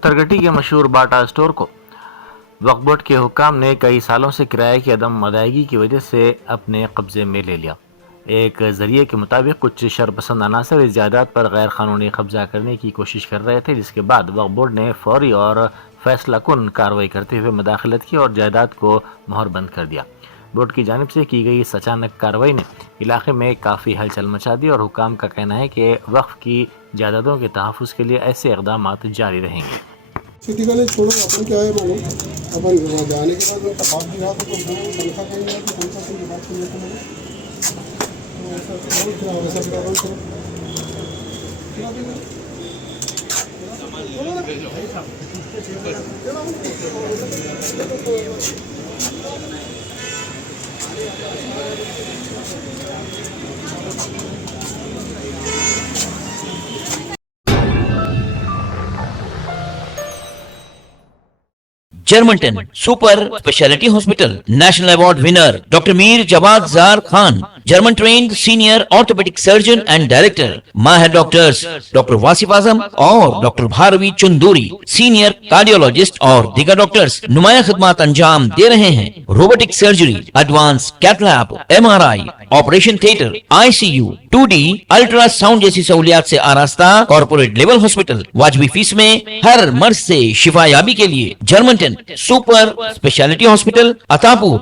पत्थरगट्टी के मशहूर बाटा स्टोर को वक्फ बोर्ड के हुक्काम ने कई सालों से किराए की अदम अदायगी की वजह से अपने कब्जे में ले लिया। एक जरिए के मुताबिक कुछ शरपसंद अनासर इस जायदाद पर गैर कानूनी कब्जा करने की कोशिश कर रहे थे, जिसके बाद वक्फ बोर्ड ने फौरी और फैसला कुन कार्रवाई करते हुए मुदाखलत की और जायदाद को मोहरबंद कर दिया। बोर्ड की जानिब से की गई इस अचानक कार्रवाई ने इलाके में काफ़ी हलचल मचा दी और हुक्काम का कहना है कि वक्फ की जायदादों के तहफ़्फ़ुज़ के लिए ऐसे इक़दाम जारी रहेंगे। सिटी कॉलेज छोड़ो, अपन क्या है मालूम, अपन जाने के बाद उनका बात भी रहा तो तनख्वाह कहीं है तो तनख्वाह की बात करने को मिले तो वैसा फिर अपन करो Germanten super speciality hospital national award winner doctor Mir Jawad Zar Khan, German trained senior orthopaedic surgeon and director, माहिर डॉक्टर्स डॉक्टर वासिफ आजम और doctor Bharavi Chanduri, senior cardiologist और दीगर डॉक्टर्स नुमाया खिदमत अंजाम दे रहे हैं। Robotic surgery, advance cath lab, MRI, operation theatre, ICU, 2D ultrasound जैसी सहूलियात से आरास्ता कॉर्पोरेट लेवल हॉस्पिटल। वाजबी फीस में हर मर्ज से शिफायाबी के लिए Germanton super speciality hospital, Attapur,